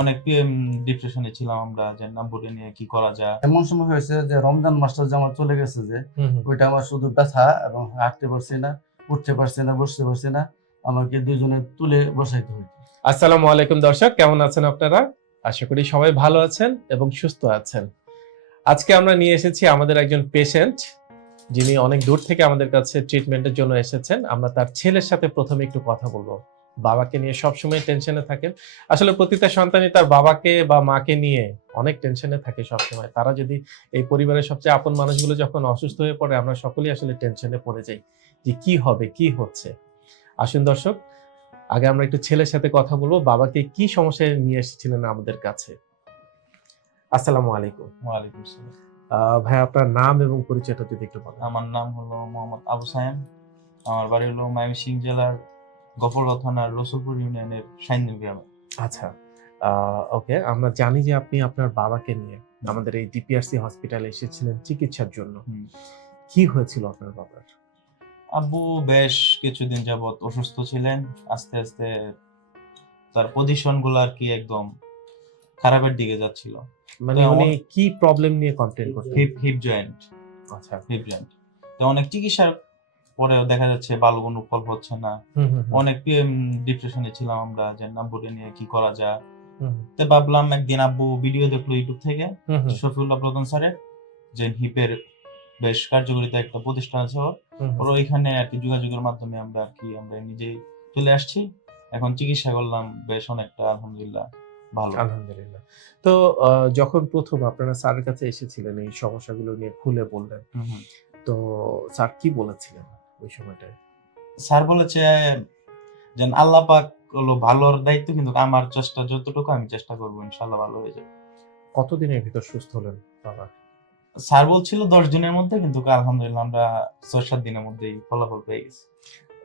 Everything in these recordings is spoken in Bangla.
অনেক ডিপ্রেশনে ছিলাম আমরা যে না বলে নিয়ে কি করা যায়। এমন সময় হয়েছে যে রমজান মাসটা যে আমার চলে গেছে যে। ওইটা আমার শুধু ব্যথা এবং হাঁটতে পারছি না উঠতে পারছি না বসতে পারছি না আমাকে দুজনে তুলে বসাইতে হইতো। আসসালামু আলাইকুম দর্শক কেমন আছেন আপনারা? আশা করি সবাই ভালো আছেন এবং সুস্থ আছেন। আজকে আমরা নিয়ে এসেছি আমাদের একজন পেশেন্ট যিনি অনেক দূর থেকে আমাদের কাছে ট্রিটমেন্টের জন্য এসেছেন। আমরা তার ছেলের সাথে প্রথমে একটু কথা বলব। বাবাকে নিয়ে সবসময় টেনশনে থাকেন। আসলে প্রতিটা সন্তানই তার বাবাকে বা মাকে নিয়ে অনেক টেনশনে থাকে সবসময়। তারা যদি এই পরিবারের সবচেয়ে আপন মানুষগুলো যখন অসুস্থ হয়ে পড়ে আমরা সকলেই আসলে টেনশনে পড়ে যাই যে কি হবে কি হচ্ছে। আসুন দর্শক আগে আমরা একটু ছেলের সাথে কথা বলব। বাবাকে কি সমস্যায় নিয়ে এসেছিলেন আমাদের কাছে? আসসালামু আলাইকুম। ওয়ালাইকুম আসসালাম। আহ, ভাই আপনার নাম এবং পরিচয়টা যদি একটু বলেন। আমার নাম হলো মোহাম্মদ আবু সায়েম। আমার বাড়ি হলো ময়মনসিংহ জেলার গফরগাঁও থানার রসুলপুর ইউনিয়নের সাইনদিন গ্রামে। আচ্ছা ওকে আমরা জানি যে আপনি আপনার বাবাকে নিয়ে আমাদের এই ডিপিআরসি হসপিটালে এসেছিলেন চিকিৎসার জন্য। কি হয়েছিল আপনার বাবার? আব্বু বেশ কিছুদিন যাবৎ অসুস্থ ছিলেন আস্তে আস্তে তার পজিশনগুলো আর কি একদম খারাপের দিকে যাচ্ছিল। মানে উনি কি প্রবলেম নিয়ে কমপ্লেন করতেন? হিপ হিপ জয়েন্ট আচ্ছা। হিপ জয়েন্ট তো অনেক চিকিৎসার পরেও দেখা যাচ্ছে ভালো কোনো ফল হচ্ছে না। অনেক ডিপ্রেশনে ছিলাম আমরা যে নাম্বরে নিয়ে কি করা যায়। তো ভাবলাম একদিন আব্বু ভিডিও দেখল ইউটিউব থেকে শফিউল্লাহ প্রধান স্যারের যে হিপের বেশ কার্যকরিতা একটা প্রতিষ্ঠান আছে ওর। ওইখানে আর কি যোগাযোগের মাধ্যমে আমরা আর কি আমরা নিজেই চলে আসছি। এখন চিকিৎসা করলাম বেশ অনেকটা আলহামদুলিল্লাহ ভালো। আলহামদুলিল্লাহ। তো আহ, যখন প্রথম আপনারা স্যারের কাছে এসেছিলেন এই সমস্যাগুলো নিয়ে খুলে বললেন। তো স্যার কি বলেছিলেন? ওই সময়টায়। স্যার বলেছে যে আল্লাহ পাক হলো ভালোর দায়িত্ব কিন্তু আমার চেষ্টা যতটুকু আমি চেষ্টা করব ইনশাল্লাহ ভালো হয়ে যাবে। কতদিনের ভিতর সুস্থ হলেন বাবা স্যার বলছিল দশ দিনের মধ্যে কিন্তু আলহামদুলিল্লাহ আমরা ছয় সাত দিনের মধ্যেই ফলাফল পেয়ে গেছি।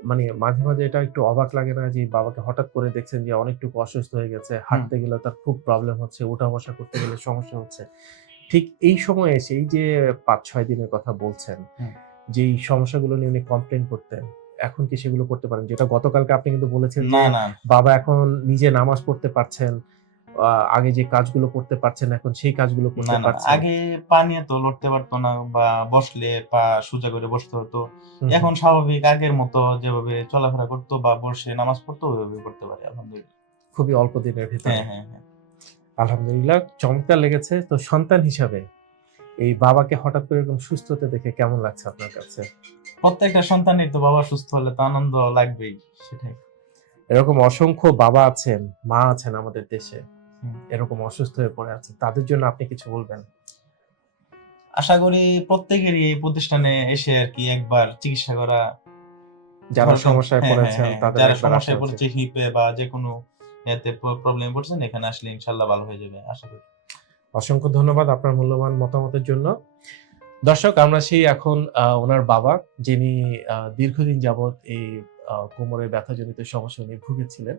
মানে মাঝে মাঝে এটা একটু অবাক লাগে না যে বাবাকে হঠাৎ করে দেখছেন যে অনেকটুকু অসুস্থ হয়ে গেছে হাঁটতে গেলে তার খুব প্রবলেম হচ্ছে উঠা বসা করতে গেলে সমস্যা হচ্ছে। ঠিক এই সময় এসে এই যে পাঁচ ছয় দিনের কথা বলছেন হুম। যে এই সমস্যাগুলো নিয়ে উনি কমপ্লেন করতেন এখন কি সেগুলো করতে পারেন? যেটা গতকালকে আপনি কিন্তু বলেছেন না না। বাবা এখন নিজে নামাজ পড়তে পারছেন আগে যে কাজগুলো করতে পারছেন এখন সেই কাজগুলো করতে পারছেন। আগে পা নিয়ে তো লড়তে পারতো না বা বসলে পা সোজা করে বসতে হতো। এখন স্বাভাবিক আগের মতো যেভাবে চলাফেরা করতো বা বসে নামাজ পড়তো ওইভাবে করতে পারে আলহামদুলিল্লাহ। খুবই অল্প দিনের ভিতরে। হ্যাঁ হ্যাঁ হ্যাঁ। আলহামদুলিল্লাহ চমৎকার লেগেছে। তো সন্তান হিসাবে এই বাবাকে হঠাৎ করে এরকম সুস্থ হতে দেখে কেমন লাগছে আপনার কাছে? প্রত্যেকটা সন্তানের তো বাবা সুস্থ হলে তো আনন্দ লাগবেই সেটাই। এরকম অসংখ্য বাবা আছেন মা আছেন আমাদের দেশে এরকম অসুস্থ হয়ে পড়ে আছে তাদের জন্য আপনি কিছু বলবেন? আশা করি প্রত্যেকেরই এই প্রতিষ্ঠানে এসে আর কি একবার চিকিৎসা করা যারা। সমস্যায় হ্যাঁ, পড়েছেন হ্যাঁ, হ্যাঁ। তাদের যারা সমস্যায় পড়েছে হিপে বা যে কোনো এতে প্রবলেম পড়ছেন এখানে আসলে ইনশাল্লাহ ভালো হয়ে যাবে আশা করি। অসংখ্য ধন্যবাদ আপনার মূল্যবান মতামতের জন্য। দর্শক আমরা সেই এখন ওনার বাবা যিনি দীর্ঘদিন যাবৎ এই আহ, কোমরের ব্যথাজনিত সমস্যা নিয়ে ভুগেছিলেন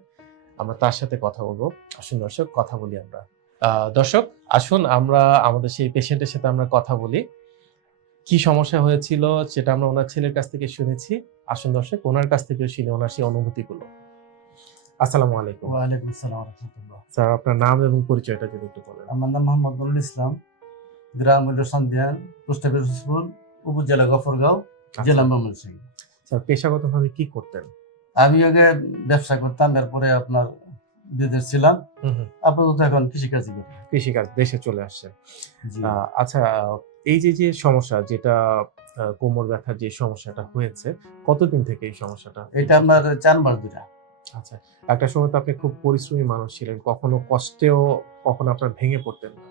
আমরা তার সাথে কথা বলব। আসুন দর্শক কথা বলি আমরা। দর্শক আসুন আমরা আমাদের সেই পেশেন্টের সাথে আমরা কথা বলি। কি সমস্যা হয়েছিল সেটা আমরা ওনার ছেলের কাছ থেকে শুনেছি। আসুন দর্শক ওনার কাছ থেকে শুনে ওনার সেই অনুভূতিগুলো। আসসালামু আলাইকুম। ওয়ালাইকুম আসসালাম রহমতুল্লাহ। স্যার আপনার নাম এবং পরিচয়টা যদি একটু বলেন। আমার নাম মোহাম্মদ নুরুল ইসলাম গ্রাম সন্ধিয়ান পোস্ট অফিস উপজেলা গফরগাঁও জেলা ময়মনসিংহ স্যার পেশাগতভাবে কি করতেন? আমি আগে ব্যবসা করতাম এরপরে আপনার বিদেশ ছিলাম। আপাতত এখন কৃষিকাজই করি। কৃষিকাজ দেশে চলে আসছে। আচ্ছা এই যে যে সমস্যা যেটা কোমর ব্যথার যে সমস্যাটা হয়েছে কতদিন থেকে এই সমস্যাটা? এটা আপনার চার মাস দুটা আচ্ছা একটা সময় তো আপনি খুব পরিশ্রমী মানুষ ছিলেন কখনো কষ্টেও কখনো আপনার ভেঙে পড়তেন না।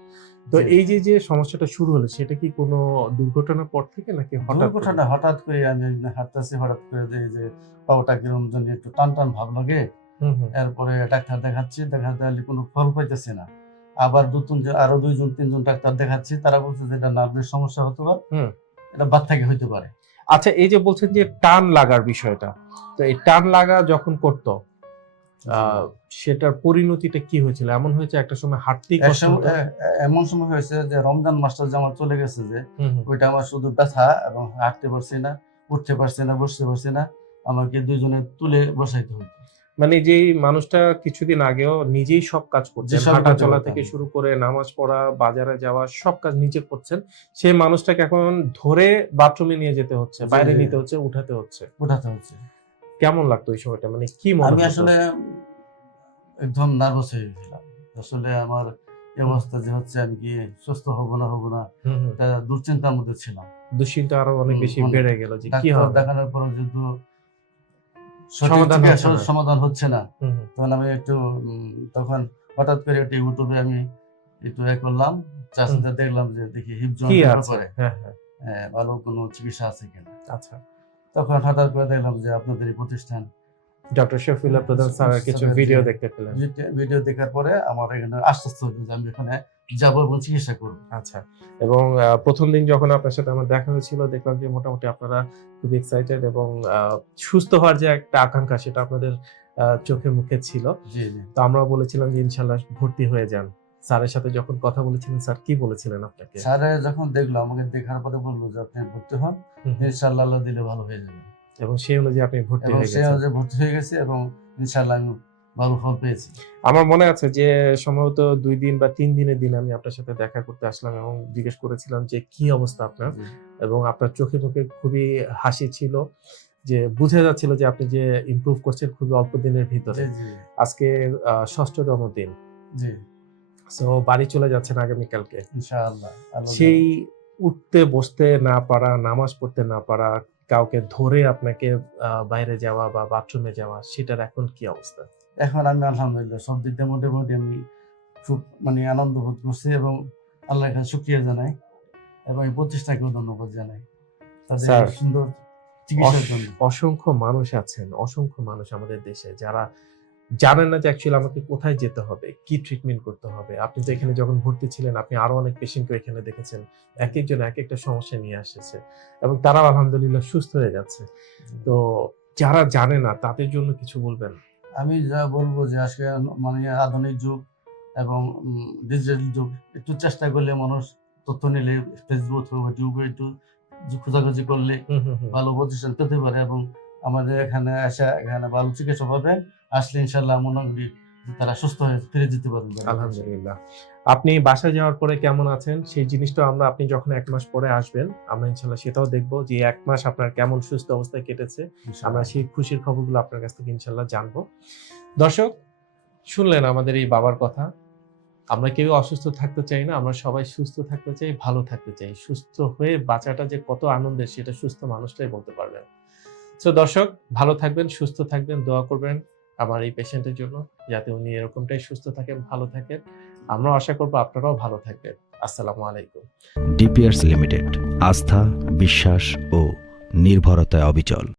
তো এই যে যে সমস্যাটা শুরু হলো সেটা কি কোনো দুর্ঘটনার পর থেকে নাকি হঠাৎ দুর্ঘটনা হঠাৎ করে আমি হাঁটতেছি হঠাৎ করে দেখি যে পাওটা কিরম জানি একটু টান টান ভাব লাগে। এরপরে ডাক্তার দেখাচ্ছি দেখাতে হলে কোনো ফল পাইতেছে না। আবার দু তিনজন আরও দুইজন তিনজন ডাক্তার দেখাচ্ছি তারা বলছে যে এটা নার্ভের সমস্যা হতে পারে। হুম। এটা বাদ থেকে হইতে পারে। আচ্ছা এই যে বলছেন যে টান লাগার বিষয়টা তো এই টান লাগা যখন করতো সেটার পরিণতিটা কি হয়েছিল? এমন হয়েছে একটা সময় হাঁটতেই কষ্ট এ- এ- এমন সময় হয়েছে যে রমজান মাসটা যে আমার চলে গেছে যে। ওইটা আমার শুধু ব্যথা এবং হাঁটতে পারছি না উঠতে পারছি না বসতে পারছি না আমাকে দুইজনে তুলে বসাইতে হতো। মানে যেই মানুষটা কিছুদিন আগেও নিজেই সব কাজ করছে হাঁটা চলা থেকে শুরু করে নামাজ পড়া বাজারে যাওয়া সব কাজ নিজে করছেন। সেই মানুষটাকে এখন ধরে বাথরুমে নিয়ে যেতে হচ্ছে বাইরে নিতে হচ্ছে উঠাতে হচ্ছে। উঠাতে হচ্ছে। কেমন লাগতো ওই সময়টা? মানে কি মনে আমি আসলে একদম নার্ভাস হয়ে গেছিলাম। আসলে আমার এই অবস্থা যে হচ্ছে আমি কি সুস্থ হব না হব না। এটা দুশ্চিন্তার মধ্যে ছিলাম। দুশ্চিন্তা আরও অনেক বেশি বেড়ে গেল যে কি হবে? দেখানোর পর যেহেতু সমাধান হচ্ছে না। সমাধান হচ্ছে না হুম, হুম। তখন আমি একটু তখন হঠাৎ করে একটু ইউটিউবে আমি একটু এ করলাম চাষিদের দেখলাম যে দেখি হিপ কি জয়েন্টের আছে? ব্যাপারে হ্যাঁ হ্যাঁ। হ্যাঁ, ভালো কোনো চিকিৎসা আছে কিনা। আচ্ছা। তখন হঠাৎ করে দেখলাম যে আপনাদের এই প্রতিষ্ঠান ডক্টর শফিউল্লাহ প্রধান স্যারের কিছু ভিডিও দেখতে পেলেন। ভিডিও- দেখার পরে আমার এখানে আশ্বস্ত হলো যে আমি এখানে যাব এবং চিকিৎসা করব। আচ্ছা এবং প্রথম দিন যখন আপনার সাথে আমার দেখা হয়েছিল দেখলাম যে মোটামুটি আপনারা খুব এক্সাইটেড এবং সুস্থ হওয়ার যে একটা আকাঙ্ক্ষা সেটা আপনাদের চোখে মুখে ছিল। তো আমরা বলেছিলাম যে ইনশাল্লাহ ভর্তি হয়ে যান। স্যারের সাথে যখন কথা বলেছিলেন স্যার কি বলেছিলেন আপনাকে? স্যারে যখন দেখল আমাকে দেখার পরে বলল যে আপনি ভর্তি হন। ইনশাল্লাহ আল্লাহ দিলে ভালো হয়ে যাবে। এবং সেই অনুযায়ী আপনি ভর্তি হয়ে গেছেন। অনুযায়ী ভর্তি হয়ে গেছে এবং ইনশাল্লাহ আমি ভালো ফল পেয়েছি। আমার মনে আছে যে সম্ভবত দুই দিন বা তিন দিনের দিন আমি আপনার সাথে দেখা করতে আসলাম এবং জিজ্ঞেস করেছিলাম যে কি অবস্থা আপনার? এবং আপনার চোখে মুখে খুবই হাসি ছিল যে বুঝে যাচ্ছিল যে আপনি যে ইমপ্রুভ করছেন খুবই অল্প দিনের ভিতরে। আজকে ষষ্ঠতম দিন। জি। সো বাড়ি চলে যাচ্ছেন আগামীকালকে। ইনশাআল্লাহ সেই উঠতে বসতে না পারা নামাজ পড়তে না পারা কাউকে ধরে আপনাকে বাইরে যাওয়া বা বাথরুমে যাওয়া সেটার এখন কি অবস্থা? এখন আমি আলহামদুলিল্লাহ সব দিক দিয়ে মোটামুটি আমি খুব মানে আনন্দ বোধ করছি এবং আল্লাহর কাছে শুক্রিয়া জানাই এবং এই প্রতিষ্ঠাকেও ধন্যবাদ জানাই। তাদের সুন্দর চিকিৎসার জন্য। অসংখ্য মানুষ আছেন অসংখ্য মানুষ আমাদের দেশে যারা জানেন না যে অ্যাকচুয়ালি আমাকে কোথায় যেতে হবে কি ট্রিটমেন্ট করতে হবে। আপনি তো এখানে যখন ভর্তি ছিলেন আপনি আরও অনেক পেশেন্টকে এখানে দেখেছেন এক একজন এক একটা সমস্যা নিয়ে আসছে। এবং তারা আলহামদুলিল্লাহ সুস্থ হয়ে যাচ্ছে। তো যারা জানে না তাদের জন্য কিছু বলবেন? আমি যা বলব যে আজকে মানে আধুনিক যুগ এবং ডিজিটাল যুগ একটু চেষ্টা করলে মানুষ তথ্য নিলে ফেসবুক হোক ইউটিউবে একটু খোঁজাখুঁজি করলে। ভালো প্রতিষ্ঠান পেতে পারে এবং আমাদের এখানে আসা এখানে ভালো চিকিৎসা পাবে আসলে ইনশাল্লাহ মনে করি তারা সুস্থ হয়ে ফিরে যেতে পারবে। আলহামদুলিল্লাহ। আপনি বাসায় যাওয়ার পরে কেমন আছেন? সেই জিনিসটা আমরা আপনি যখন এক মাস পরে আসবেন আমরা ইনশাল্লাহ সেটাও দেখব যে এক মাস আপনার কেমন সুস্থ অবস্থায় কেটেছে। আমরা সেই খুশির খবরগুলো আপনার কাছ থেকে ইনশাল্লাহ জানব। দর্শক শুনলেন আমাদের এই বাবার কথা। আমরা কেউ অসুস্থ থাকতে চাই না আমরা সবাই সুস্থ থাকতে চাই ভালো থাকতে চাই। সুস্থ হয়ে বাঁচাটা যে কত আনন্দের সেটা সুস্থ মানুষটাই বলতে পারবেন। তো দর্শক ভালো থাকবেন সুস্থ থাকবেন দোয়া করবেন। আমার এই পেশেন্টের জন্য, যাতে উনি এরকমটাই সুস্থ থাকেন, ভালো থাকেন। আমরা আশা করব আপনারাও ভালো থাকবেন। আসসালামু আলাইকুম। ডিপিআরস লিমিটেড আস্থা, বিশ্বাস ও নির্ভরতায় অবিচল।